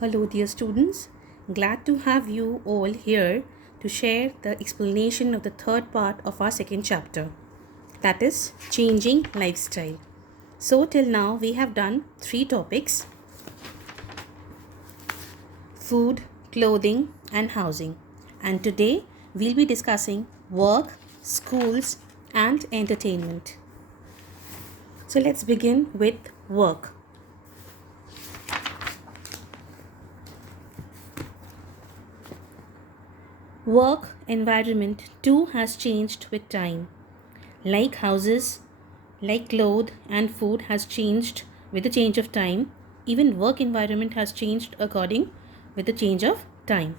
Hello, dear students. Glad to have you all here to share the explanation of the third part of our second chapter, that is changing lifestyle. So, till now, we have done three topics: food, clothing, and housing. And today, we'll be discussing work, schools, and entertainment. So, let's begin with work. Work environment too has changed with time. Like houses, like clothes and food has changed with the change of time, even work environment has changed according with the change of time.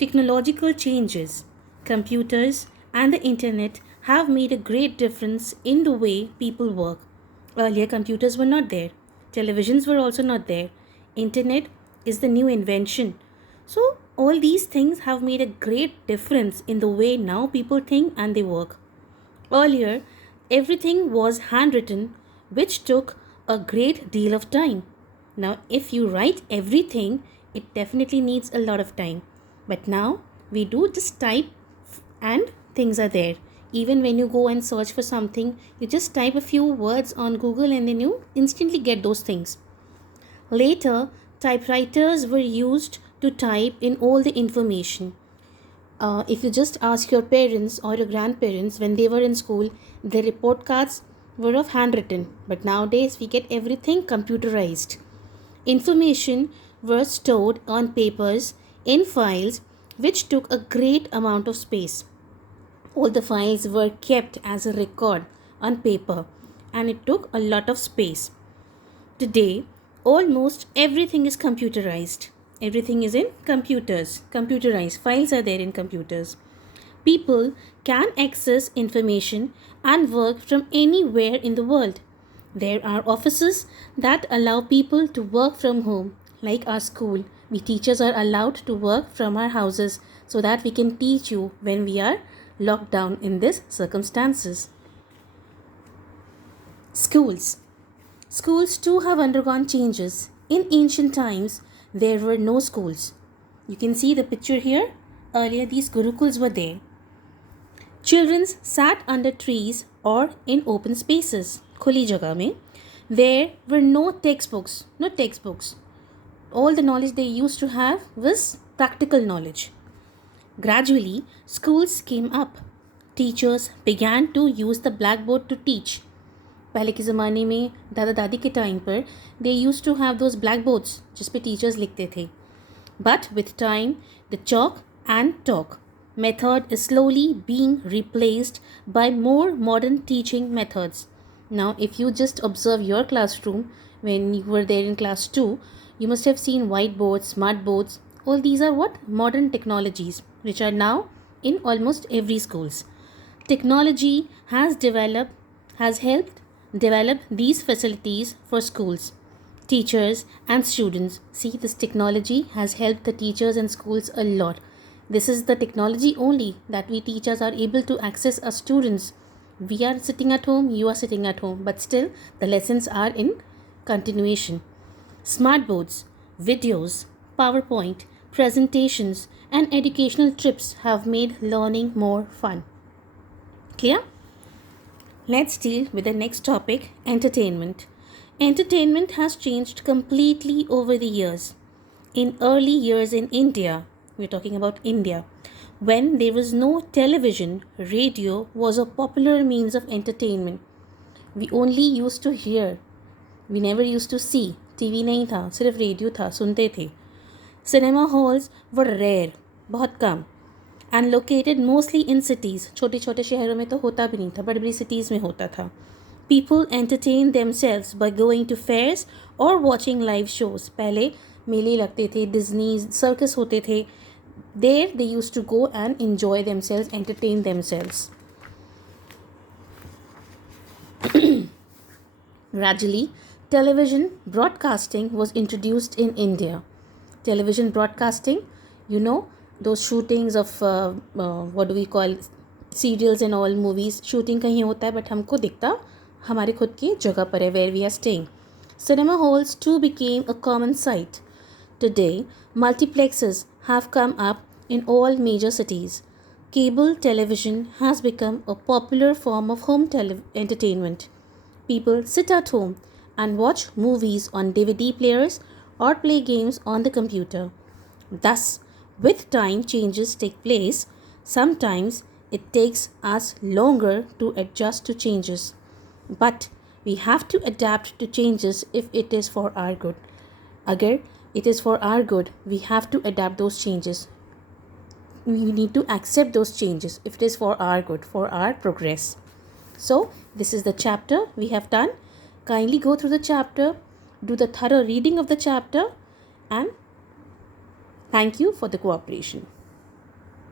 Technological changes, computers and the internet have made a great difference in the way people work. Earlier computers were not there. Televisions were also not there. Internet is the new invention. So all these things have made a great difference in the way now people think and they work. Earlier, everything was handwritten, which took a great deal of time. Now, if you write everything, it definitely needs a lot of time. But now, we do just type and things are there. Even when you go and search for something, you just type a few words on Google and then you instantly get those things. Later, typewriters were used to type in all the information. If you just ask your parents or your grandparents when they were in school, their report cards were of handwritten, but nowadays we get everything computerized. Information was stored on papers in files which took a great amount of space. All the files were kept as a record on paper and it took a lot of space. Today, almost everything is computerized. Everything is in computers, computerized. Files are there in computers. People can access information and work from anywhere in the world. There are offices that allow people to work from home, like our school. We teachers are allowed to work from our houses so that we can teach you when we are locked down in these circumstances. Schools. Schools too have undergone changes. In ancient times, there were no schools. You can see the picture here. Earlier, these gurukuls were there. Children sat under trees or in open spaces, khuli jagah mein. There were no textbooks, All the knowledge they used to have was practical knowledge. Gradually, schools came up. Teachers began to use the blackboard to teach. पहले के ज़माने में दादा दादी के time पर they use to have those black boards जिस पे टीचर्स लिखते थे but with time the chalk and talk method is slowly being replaced by more modern teaching methods. Now, if you just observe your classroom when you were there in class 2, you must have seen whiteboards, smart boards. All these are what? Modern technologies which are now in almost every schools. Technology has helped develop these facilities for schools, teachers and students. See, this technology has helped the teachers and schools a lot. This is the technology only that we teachers are able to access as students. We are sitting at home, you are sitting at home, but still the lessons are in continuation. Smart boards, videos, PowerPoint, presentations and educational trips have made learning more fun. Clear? Let's deal with the next topic, entertainment. Entertainment has changed completely over the years. In early years in India, we're talking about India, when there was no television, radio was a popular means of entertainment. We only used to hear. We never used to see. TV नहीं था, सिर्फ radio था, सुनते थे. Cinema halls were rare, बहुत कम. And located mostly in cities. छोटे छोटे शहरों में तो होता भी नहीं था, बड़ी बड़ी cities में होता था. People entertained themselves by going to fairs or watching live shows. पहले मेले लगते थे, Disney, circus होते थे. There they used to go and enjoy themselves, entertain themselves. Gradually, television broadcasting was introduced in India. Television broadcasting, you know, those shootings of what do we call serials and all movies. Shooting कहीं होता है but हमको दिखता हमारे खुद की जगह पर है, where we are staying. Cinema halls too became a common sight. Today, multiplexes have come up in all major cities. Cable television has become a popular form of home entertainment. People sit at home and watch movies on DVD players or play games on the computer. Thus, with time changes take place, sometimes it takes us longer to adjust to changes. But we have to adapt to changes if it is for our good. Agar it is for our good, we have to adapt those changes. We need to accept those changes if it is for our good, for our progress. So, this is the chapter we have done. Kindly go through the chapter, do the thorough reading of the chapter, and thank you for the cooperation.